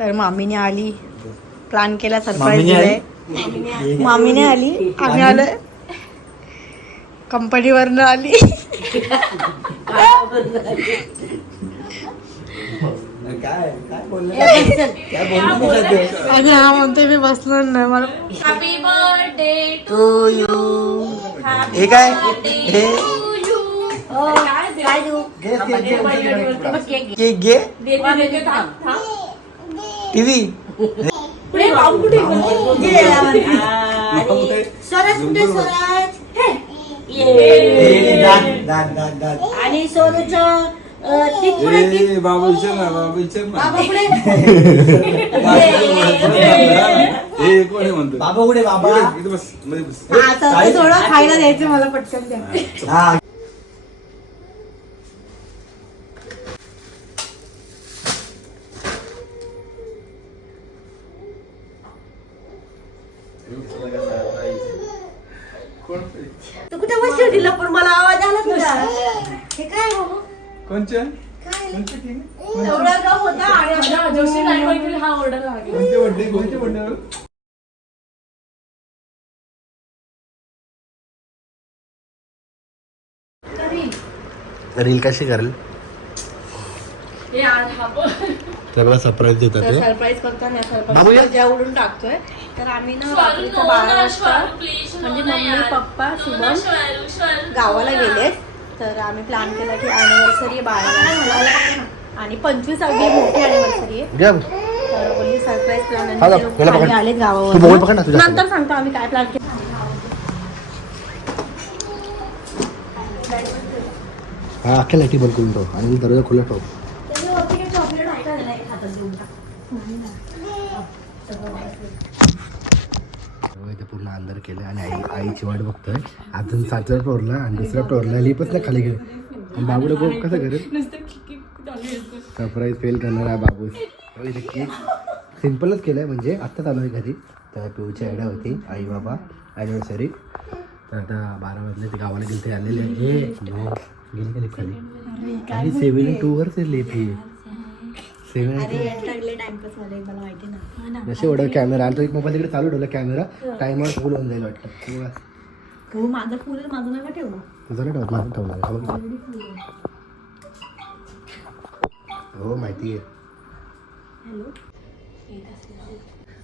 तर मामीने आली. प्लॅन केला सरप्राईज मामीने दिलाय. मामीने आली. आम्ही आलोय. कंपनीवरनं आली. अगं हा म्हणतोय मी बसलो नाही. मला हॅपी बर्थडे टू यू हे काय? हे? घे. केक घे. टीव्ही पुढे बाबू कुठे आणि सोनूचं विचार ना विचार पुढे हे कोण आहे म्हणतो बाबा कुठे बाबा इथे बसमध्ये बस आता थोडं खायला द्यायचं मला पटकन द्या हा दिला पण मला आवाज आला तुझा. हे काय बाबा कोणच्या? एवढा गाव होता आणि आता जोशी गायकवाड हा ऑर्डर लागेल. कोणते बड्डे कोणते बड्डे रील कशी करेल हे आज हा पण सगळं सरप्राईज देतात तर ते. सरप्राईज करताना. सरप्राईज उडून टाकतोय तर आम्ही ना रात्रीचं बारा वाजता म्हणजे मम्मी. पप्पा शुभम गावाला. गेलेत तर आम्ही प्लॅन केला की अॅनिव्हर्सरी बाळाला आणि पंचवीस अगदी मोठी अॅनिव्हर्सरी आहे घे बघ. तर बोलली सरप्राईज प्लॅन हा, बघ, याला पकड. आलेत तू मोबाईल पकड ना गावावर तुझ्या नंतर सांगतो आम्ही काय प्लॅन केला हा अख्ख्या लाईटी बंद करून ठेव आणि दरवाजा खुला ठेव चॉकलेट आहे हातात टाक पूर्ण अंधार केलं आणि आई आईची वाट बघतोय. अजून सातव्या फ्लोअरला आणि दुसऱ्या फ्लोअरला लिपच नाही खाली गेले. बाबूला खूप कसं करेल सरप्राईज फेल करणारा बाबू. तेव्हा इथे केक सिम्पलच केलं आहे म्हणजे आत्ताच आलो आहे घरी. तर पिऊची आयडिया होती. आई बाबा. ॲनिव्हर्सरी तर आता बारा वाजले. ते गावाला गेले ते आलेले. आहे. नो, गेली लिप खाली आणि सेव्हन टूवरच लिप जसे एवढं कॅमेरा आणि तो एक मोबाईल तिकडे चालू ठेवला कॅमेरा टायमर फुल होऊन जाईल वाटतं. हो माझं फुल माझं नका ठेवू तुझं नाही ठेवत? माझं ठेवणार. हा. हो माहिती आहे.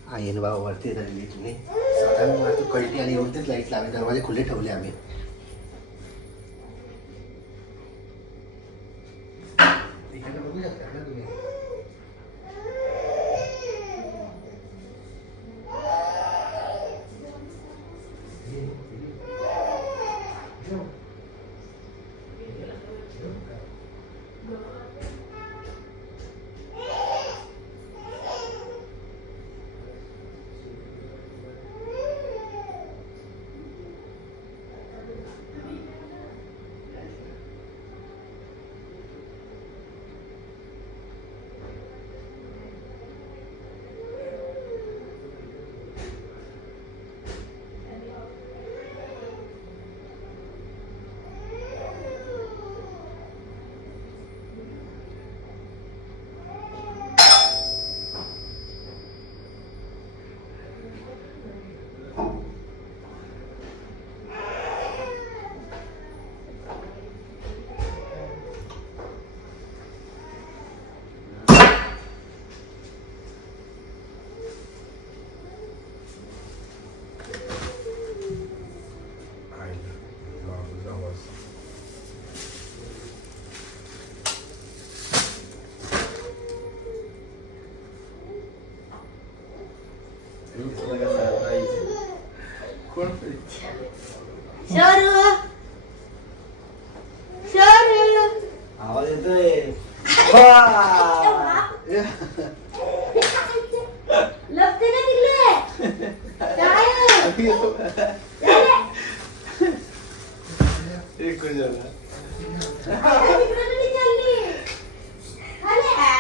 आयन बाबा वरती झालेली तुम्ही. वरती कळटी आणि एवढतेच लाइट लावले दरवाजे खुले ठेवले आम्ही इकडनं बघू शकता ना तुम्ही कोण शरू शरू आवाज येतोय लपते ना तिकडे काय एक कोण झाला तिकडे कधी चालली खाली.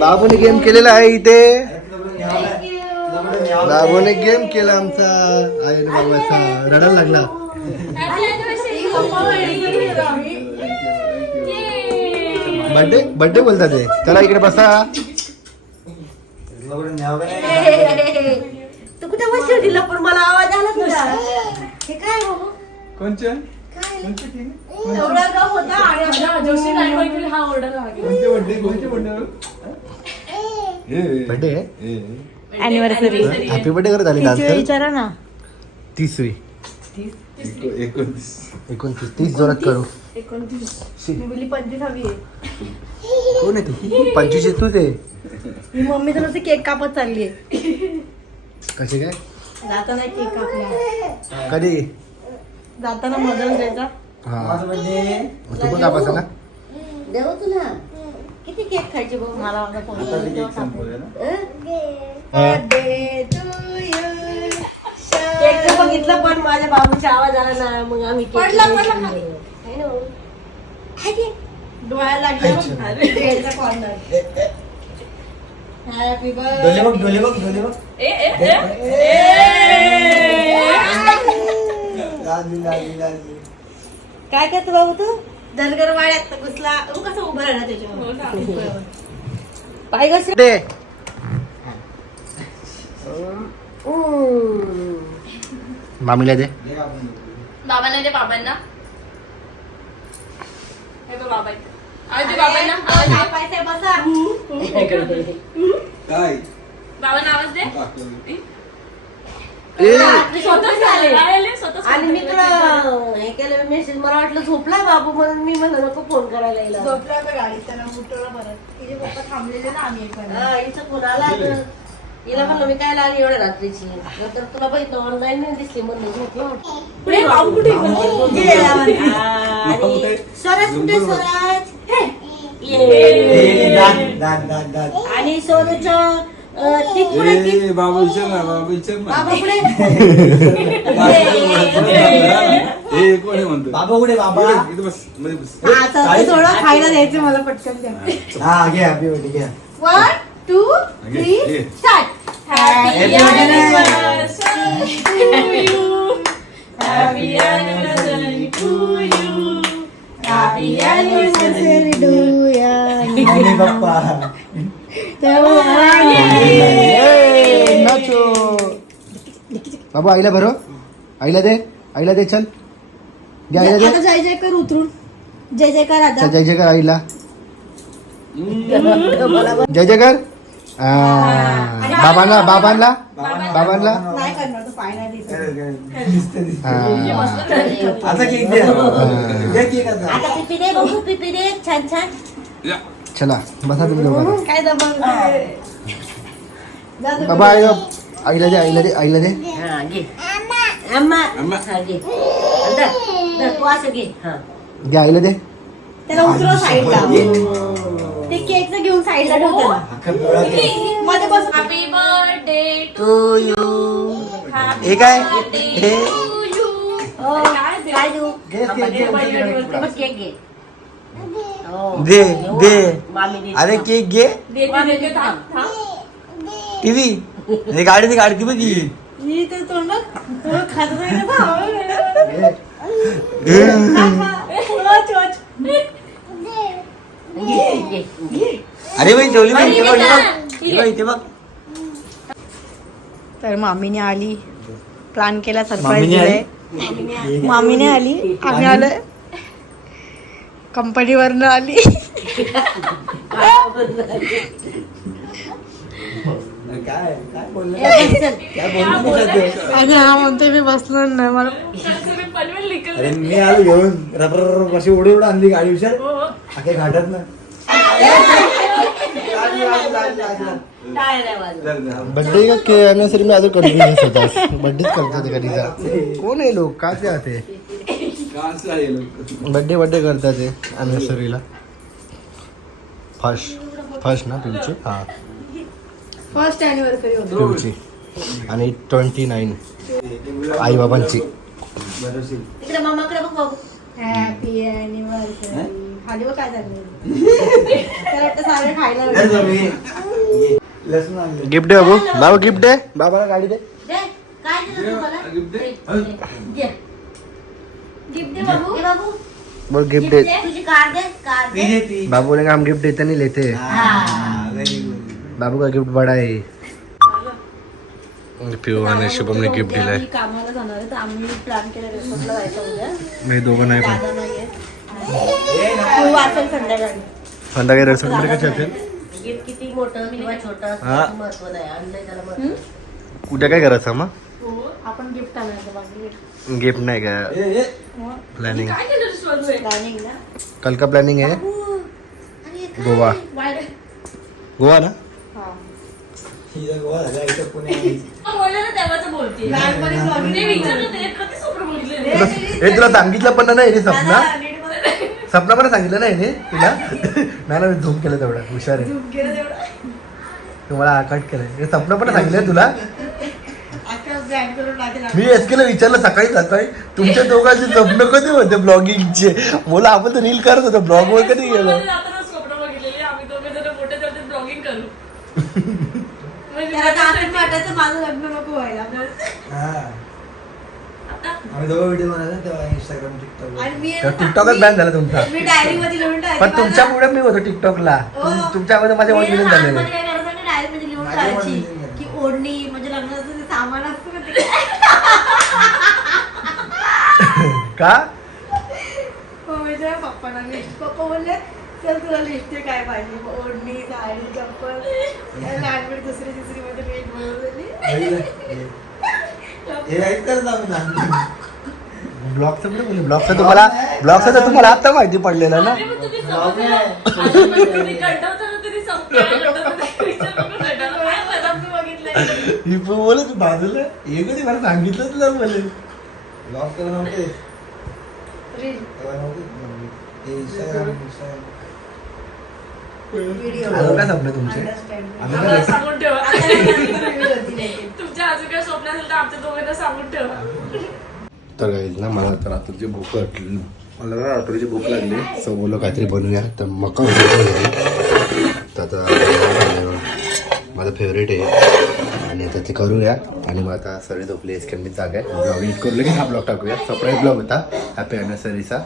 बाबूने गेम केलेला आहे इथे. बाबूने गेम केला आमचा आई बाबाचा. रडायला लागला. बर्थडे बर्थडे बोलतात ते. चला इकडे बसा. तू कुठे बसली होती? लपून मला आवाज आला तुझा. हे काय बाबू कोणच्या? एवढा गाव होता? आणि जोशी नाही हा कोणते कोणते अॅनिव्हर्सरी हॅपी बर्थडे? करत आली विचारा ना. तीसवी एकोणतीस. एकोणतीस तीस जोरात करू. मी बोलली पंचवीसावी आहे. कोण आहे ती? पंचवीस तूच आहे. मी मम्मी तर नुसती केक कापत चालली आहे. कसे काय? जाताना केक कापला कधी? जाताना मदन द्यायचा हा. तू पण कापायचा ना? देऊ तुला. किती केक खायचे बाबू मला माझा फोन केक तर बघितलं पण माझ्या बाबूचा आवाज आला ना मग आम्ही केक पडला, पडला. खाली. है ना. डोळ्याला लागला कॉर्नर हॅपी डोले बघ डोले बघ डोले बघ. ए, ए, ए. लाजली लाजली लाजली काय करतो बाबू तू? धनगर वाड्यात घुसला. तू कसं उभं राहणार त्याच्यावर? पाय घसर. दे. मामीला दे. दे आपण. बाबांना दे बाबांना. हे बघ बाबा इथे. आवाज दे बाबांना. आवाज दे. पायसे बसा. काय? बाबांना आवाज दे. ए मी स्वतःच आले आले, स्वतःच आणि मी तुला. हे केलं मेसेज मला वाटलं झोपला बाबू म्हणून मी म्हणलं नको फोन करायला येईल झोपला होता गाडीत त्याला उठवला परत. तिचे पप्पा थांबलेले ना आम्ही. हिचा फोन आला? तर हिला म्हणलं मी काय लागली एवढ्या रात्रीची? नंतर तुला बघितलं ऑनलाईन नाही दिसली म्हणलं झोपला वाटतं. पुढे कुठे? आणि स्वराज कुठे स्वराज? ये. आणि सोनूचं अं, टिक कुठे टिक ए बाबा विचार ना बाबा विचार ना. बाबा कुठे ए कोण आहे म्हणतो? बाबा कुठे बाबा. इकडे- इकडे बसमध्ये बस. आता चाळीस- थोडं खायला द्यायचं मला पटकन द्या हा घे हॅपी बर्थडे घ्या वन टू घे, थ्री घे. Start Happy Happy anniversary to you. Happy anniversary to you. Happy anniversary to mummy papa A, nacho बाबू आईला भरो. आईला दे. आईला दे चल. दे आईला दे. आता जय जयकार उतरून. जय जयकार आता चल जय जयकार आईला. जय जयकार. आ, बाबांना बाबांना. बाबांना. नाही करणार तो पाय नाही दिसत. दिसते दिसते आ, आता केक दे. दे केक आता. आता पिपी दे बघू पिपी दे. छान छान. या चला बसा तुम्ही दोघं. काय दबंग तुम्ही. बाबा आईला आईला दे आईला दे आईला दे. हा घे. अम्मा. अम्मा. हा घे. धर, धर, तू असं घे. हा. दे आईला दे. त्याला उतरव साईडला. ते केकचं घेऊन साईडला ठेव त्याला. अख्खा डोळा दे. मध्ये बस. Birthday to टू यू हे काय? हे. हो, काय दे? काय देऊ? हा, केक बघ, घे. हो. दे हो, दे. मामी दे अरे केक घे. देते, देते, थांब, थांब. टीव्ही. हे गाडी ती गाडी बघ. खात नाही ना. अरे बाई ठेवली बाई अरे, इथे बघ, बेटा. इथे बघ. इथे बघ. तर मामीने आली. प्लॅन केला मामीने सरप्राईज मामीने आली. आम्ही आलोय. कंपनीवरनं आली. काय बोललं? बोललं? आणि हा म्हणतोय मी बसलो नाही मला. अरे मी आलो घेऊन. रबर कशी उडी उड आणली गाडी विचार हो, हो. अखे घाटात ना. बर्थडे का के अनिव्हर्सरी मी अजून कंटिन्यूस होता बर्थडेच करतात कधीचा कोण आहे लोक का ते आते लोग बर्थडे बर्थडे करतात ते अनिव्हर्सरीला फर्स्ट फर्स्ट ना तुमची हा। फर्स्ट अॅनिव्हर्सरी होती. तुमची. आणि ट्वेंटी नाईन आई बाबांची तिकडे मामाकडे बघ. बाबू हॅपी अॅनिव्हर्सरी खाली बघ काय सारं खायला गिफ्ट दे बाबू. बाबा गिफ्ट दे. बाबाला गाडी दे. दे. काय दिलं तुम्हाला गिफ्ट दे. दे. गिफ्ट दे. बाबू. दे बाबू. बोल गिफ्ट दे. बाबू ने हम गिफ्ट देते नहीं लेते. व्हेरी गुड बाबू का गिफ्ट बड़ा है पिऊ आणि शुभमने गिफ्ट उद्या दिलाय. आम्ही कामाला जाणार आहे तर आम्ही प्लॅन केलं रिसॉर्टला जायचं उद्या मी दोघं नाही दादा वाचेल संध्याकाळी. संध्याकाळी रेस्टॉरंटमध्ये कसे असेल गिफ्ट किती मोठं किंवा छोटं हा. असतं महत्त्व नाही आणलंय त्याला महत्त्व उद्या काय करायचं मग हो आपण गिफ्ट आणायचं बाकी गिफ्ट नाही का? ए, ए. प्लॅनिंग आहे? प्लॅनिंग ना. कल का प्लॅनिंग आहे? गोवा. गोवा ना? हा ही गोवा झाला इथं पुणे लहानपणी तुला हे तुला सांगितलं पण नाही रे सपना? सपना पण सांगितलं नाही रे तुला? नाही ना मी झूम केलं तेवढं. हुशार आहे. तुम्हाला कट केलं हे सपना पण सांगितलं तुला? मी एस केला विचारलं सकाळी सकाळी तुमच्या दोघांचे स्वप्न कधी होते ब्लॉगिंगचे बोला आपण तर रील करत होतो ब्लॉग वर कधी गेलो मला जाताना स्वप्न बघितलेले आम्ही दोघे जण मोठे झाले ब्लॉगिंग करू म्हणजे त्याला तर असं वाटायचं माझं लग्न नको व्हायला आपल्याला. हा. आता आम्ही दोघं व्हिडिओ बनवला तेव्हा इंस्टाग्राम टिकटॉक आणि मी टिकटॉकच बॅन झाला तुमचा मी डायरी मध्ये लिहून टाकायचे. पण तुमच्यामुळे मी होतो टिकटॉकला तुम- तुमच्यामध्ये माझे लहानपणी काय करायचं मी लिहून माझे लिहून घ्या. की ओढणी म्हणजे लग्नाचं सामान असतं ना ते. का मम्मीच्या पप्पांना लिस्ट पप्पा बोलले चल तुला लिस्ट काय पाहिजे? ओढणी साडी चप्पल लहानपणी दुसरी तिसरी मध्ये हे. ब्लॉगचं ब्लॉगचं तुम्हाला ब्लॉगचं तर तुम्हाला आता माहिती पडलेलं ना? ही पण बोलत बाजूला. हे कधी मला सांगितलं तुला बोले नव्हते तेव्हा नव्हते ते इंस्टाग्राम इंस्टाग्राम व्हिडिओ अजून काय स्वप्न तुमचे? सांगून ठेवा. तुमच्या अजून काय स्वप्न असेल तर आमच्या दोघांना सांगून ठेवा. तर गाईज ना मला तर रात्रीची भूक वाटली. मला ना रात्रीची भूक लागली. सो बोललो काहीतरी बनवूया. तर मका तर आता माझं फेवरेट आहे. आणि आता ते करूया. आणि मग आता सगळे झोपले एस मी जागा आहे. ब्लॉग एडिट करू लगेच हा ब्लॉग टाकूया. सरप्राईज ब्लॉग होता. हॅपी अॅनिव्हर्सरीचा